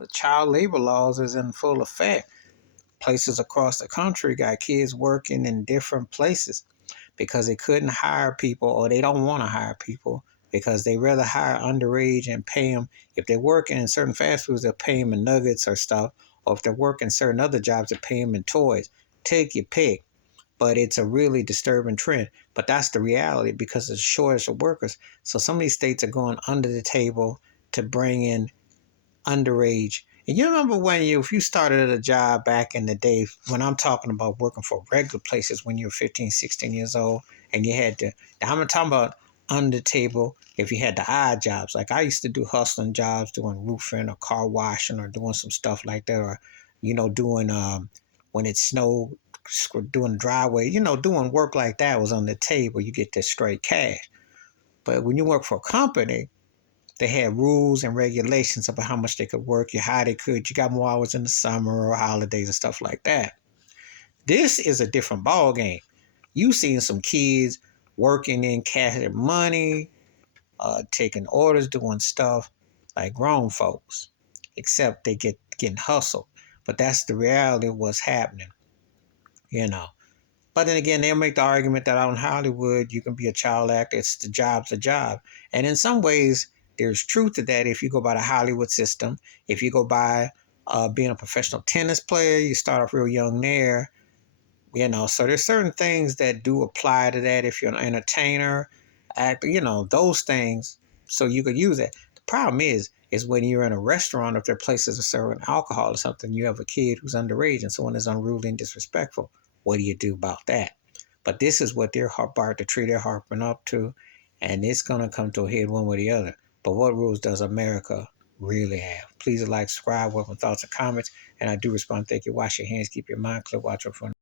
the child labor laws is in full effect. Places across the country got kids working in different places because they couldn't hire people, or they don't want to hire people because they rather hire underage and pay them. If they're working in certain fast foods, they'll pay them in nuggets or stuff. Or if they're working certain other jobs, they pay them in toys. Take your pick. But it's a really disturbing trend. But that's the reality because there's a shortage of workers. So some of these states are going under the table to bring in underage. And you remember when if you started at a job back in the day, when I'm talking about working for regular places when you were 15, 16 years old, and you had to, now I'm talking about under the table if you had the odd jobs. Like I used to do hustling jobs, doing roofing or car washing or doing some stuff like that, or, doing, when it snowed, doing driveway, doing work like that was on the table. You get this straight cash. But when you work for a company, they had rules and regulations about how much they could work, how they could. You got more hours in the summer or holidays and stuff like that. This is a different ball game. You seen some kids working in cashing money, taking orders, doing stuff like grown folks, except they getting hustled. But that's the reality of what's happening, you know. But then again, they'll make the argument that out in Hollywood, you can be a child actor. It's the job's a job. And in some ways, there's truth to that if you go by the Hollywood system. If you go by being a professional tennis player, you start off real young there. So there's certain things that do apply to that if you're an entertainer, actor, those things. So you could use it. The problem is when you're in a restaurant, if there are places that serve alcohol or something, you have a kid who's underage and someone is unruly and disrespectful. What do you do about that? But this is what the tree they're harping up to, and it's going to come to a head one way or the other. But what rules does America really have? Please like, subscribe, welcome thoughts and comments, and I do respond. Thank you. Wash your hands, keep your mind clear, watch out for